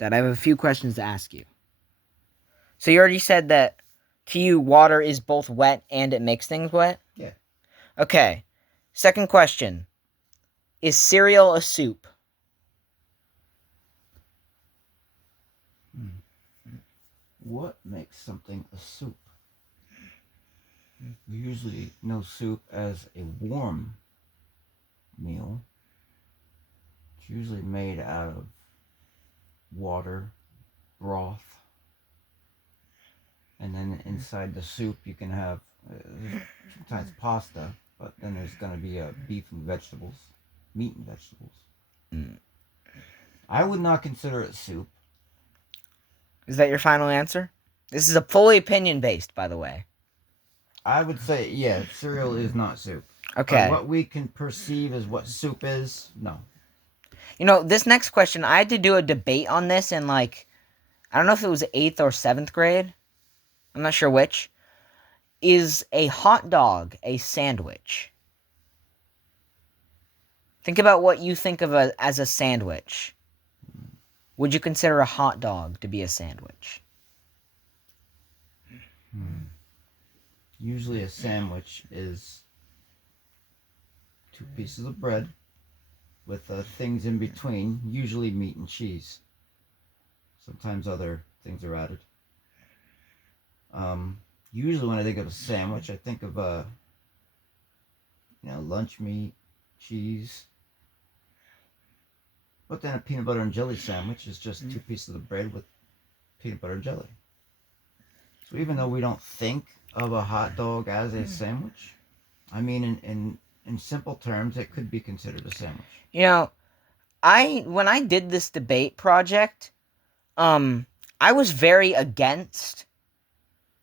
that, I have a few questions to ask you. So you already said that to you, water is both wet and it makes things wet? Yeah. Okay. Second question. Is cereal a soup? What makes something a soup? We usually know soup as a warm meal. It's usually made out of water, broth, and then inside the soup you can have sometimes pasta, but then there's going to be beef and vegetables, meat and vegetables. Mm. I would not consider it soup. Is that your final answer? This is a fully opinion based, by the way. I would say, yeah, cereal is not soup. But Okay. what we can perceive as what soup is, no. You know, this next question, I had to do a debate on this in like, I don't know if it was 8th or 7th grade. I'm not sure which. Is a hot dog a sandwich? Think about what you think of as a sandwich. Would you consider a hot dog to be a sandwich? Usually a sandwich is two pieces of bread with things in between, usually meat and cheese. Sometimes other things are added. Usually when I think of a sandwich, I think of lunch meat, cheese. But then a peanut butter and jelly sandwich is just two pieces of bread with peanut butter and jelly. So even though we don't think of a hot dog as a sandwich, I mean, in simple terms, it could be considered a sandwich. You know, when I did this debate project, I was very against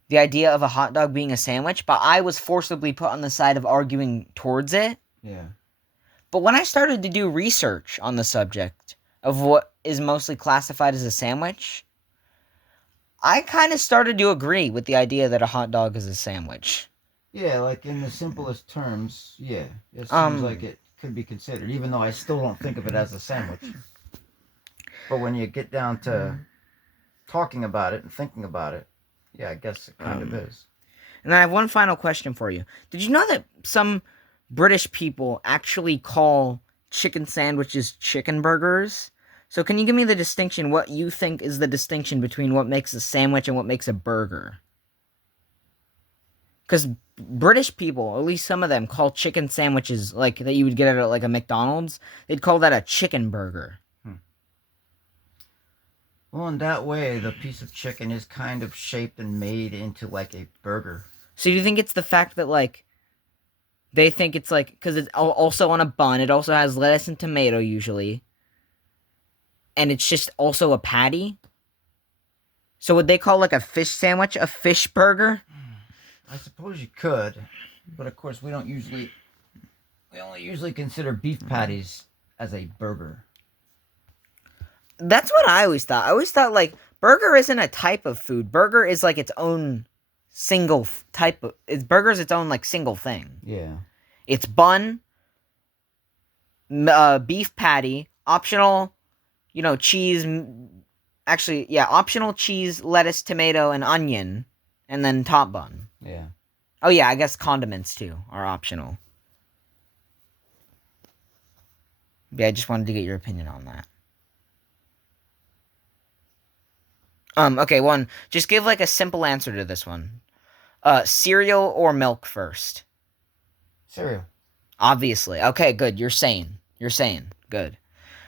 the idea of a hot dog being a sandwich, but I was forcibly put on the side of arguing towards it. Yeah. But when I started to do research on the subject of what is mostly classified as a sandwich, I kind of started to agree with the idea that a hot dog is a sandwich. Yeah, like in the simplest terms, yeah, it seems like it could be considered, even though I still don't think of it as a sandwich. But when you get down to talking about it and thinking about it, yeah, I guess it kind of is. And I have one final question for you. Did you know that some British people actually call chicken sandwiches chicken burgers? So can you give me the distinction, what you think is the distinction between what makes a sandwich and what makes a burger? Because British people, at least some of them, call chicken sandwiches like that you would get at like a McDonald's. They'd call that a chicken burger. Well, in that way, the piece of chicken is kind of shaped and made into like a burger. So do you think it's the fact that like they think it's like because it's also on a bun, it also has lettuce and tomato usually, and it's just also a patty? So would they call like a fish sandwich a fish burger? I suppose you could, but of course we only usually consider beef patties as a burger. That's what I always thought. I always thought like burger isn't a type of food. Burger is like its own single type of. Burger's its own like single thing. Yeah. It's bun, beef patty, optional, cheese. Actually, yeah, optional cheese, lettuce, tomato, and onion, and then top bun. Yeah. Oh yeah, I guess condiments too are optional. Yeah, I just wanted to get your opinion on that. Okay, one. Just give like a simple answer to this one. Cereal or milk first? Cereal. Obviously. Okay, good. You're sane. You're sane. Good.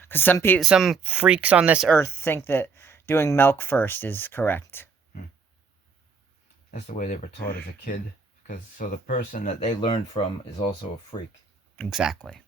Because some freaks on this earth think that doing milk first is correct. That's the way they were taught as a kid. Because so the person that they learned from is also a freak. Exactly.